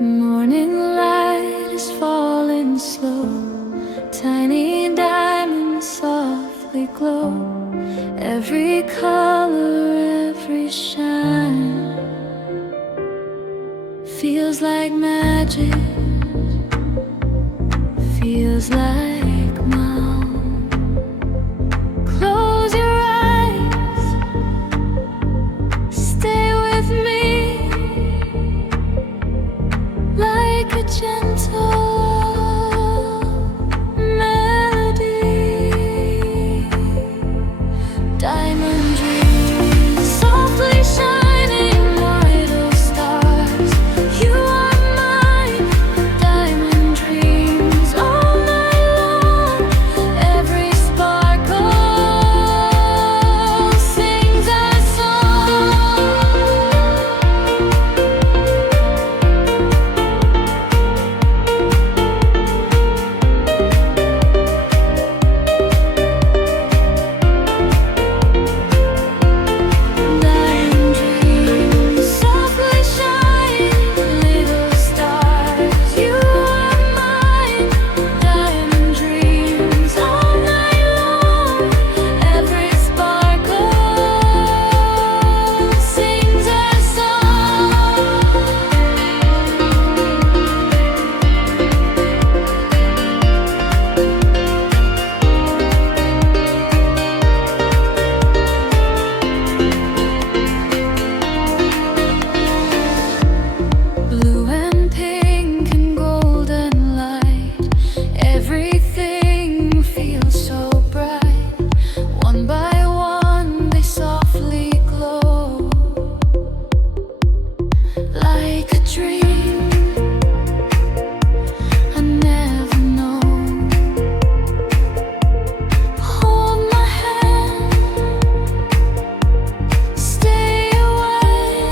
Morning light is falling slow. Tiny diamonds softly glow. Every color, every shine feels like magic. Feels like mine. Close your eyes. Stay with me. Like a gentle melody. Diamond dreams softly shining, little stars. You are mine. Diamond dreams all night long. Every sparkle sings a song. Diamond dreams softly shining, little stars. You are mine. Diamond dreams all night long. Every sparkle sings a song. Blue and pink and golden light. Everything feels so bright. One by one they softly glow. Like a dream I never know. Hold my hand. Stay a while.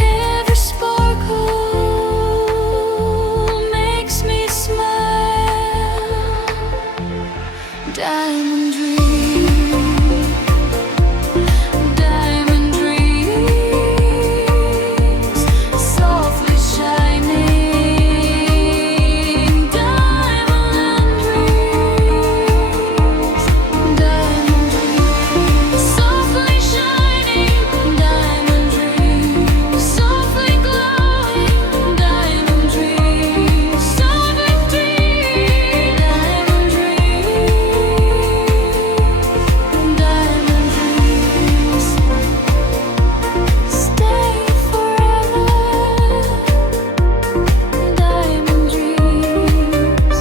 Every sparkle makes me smile. Diamond dreams, diamond dreams, softly shining. Diamond dreams, diamond dreams, softly shining. Diamond dreams, softly glowing. Diamond dreams, softly dream. Diamond dreams, stay forever. Diamond dreams.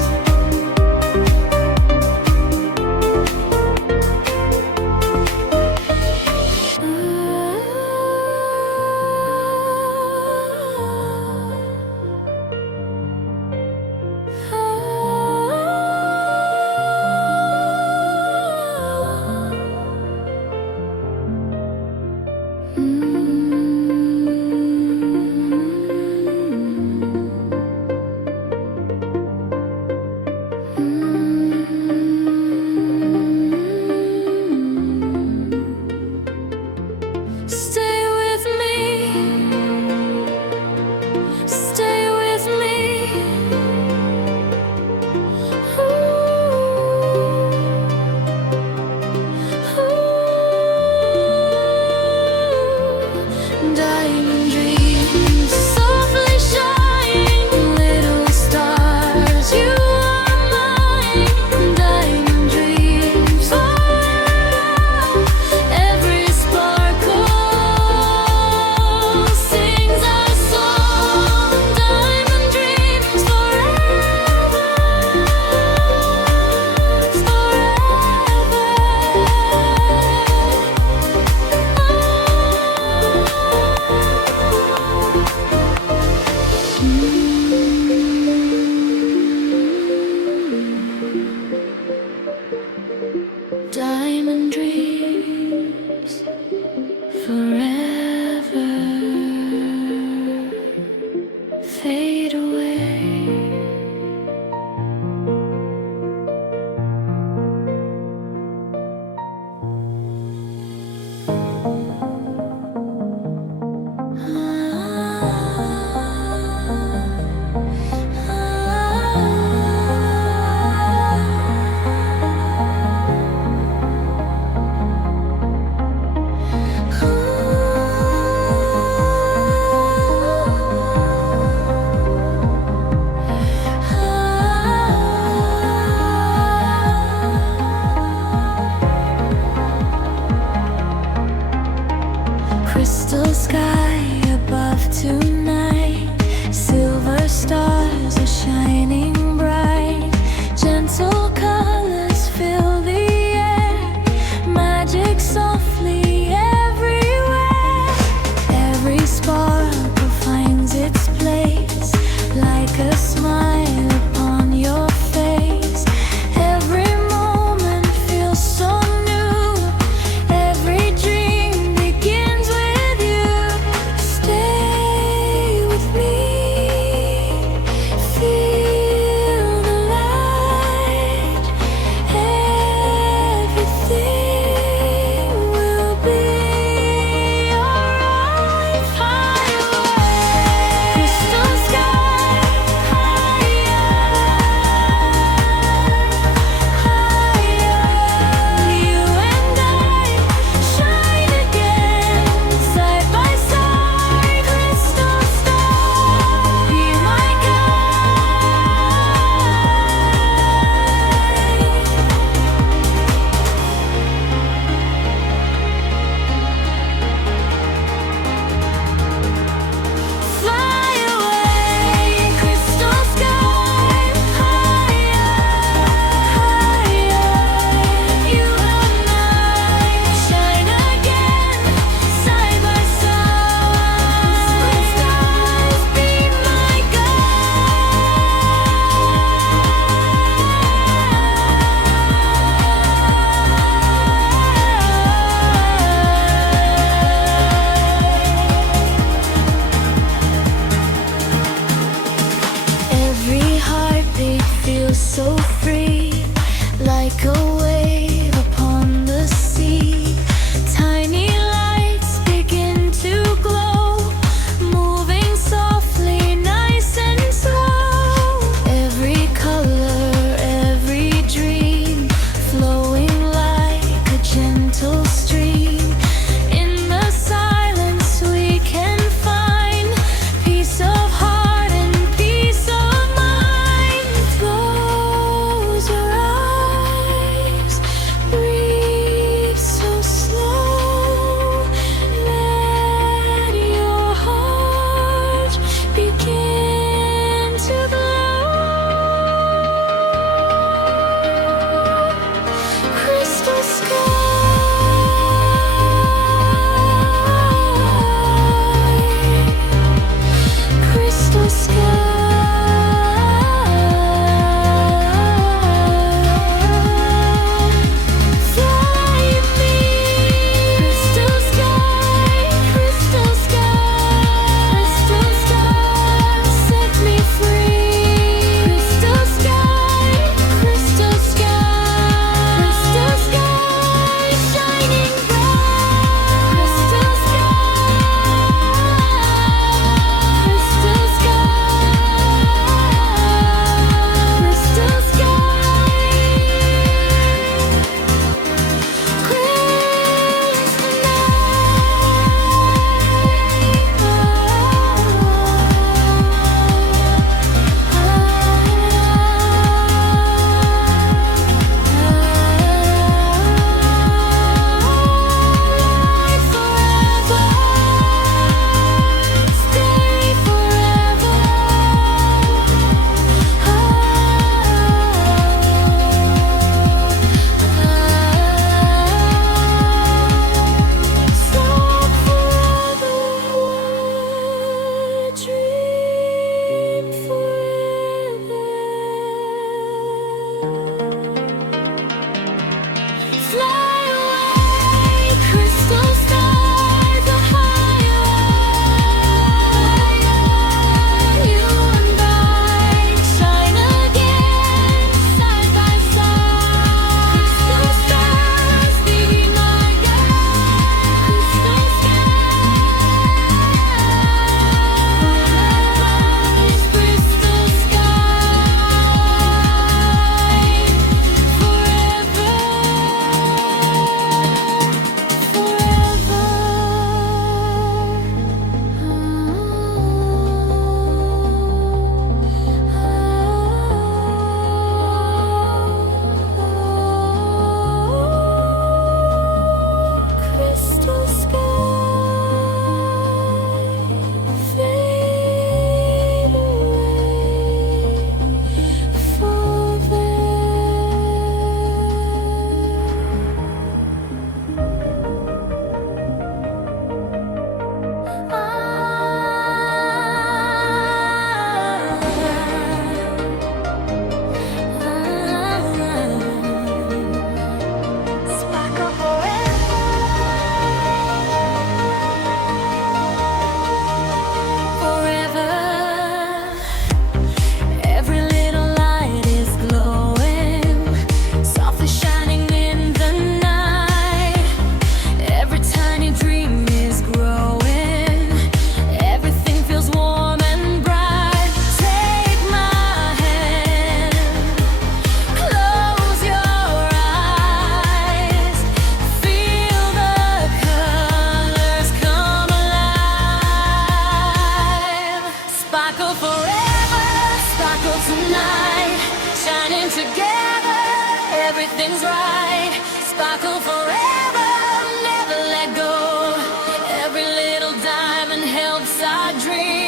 Stay with me. Stay with me. Diamond dreams softly shining, little stars. You are mine. Diamond dreams all around. Every sparkle sings a song. Diamond dreams forever, forever. everything's right. Sparkle forever, never let go. Every little diamond helps our dream.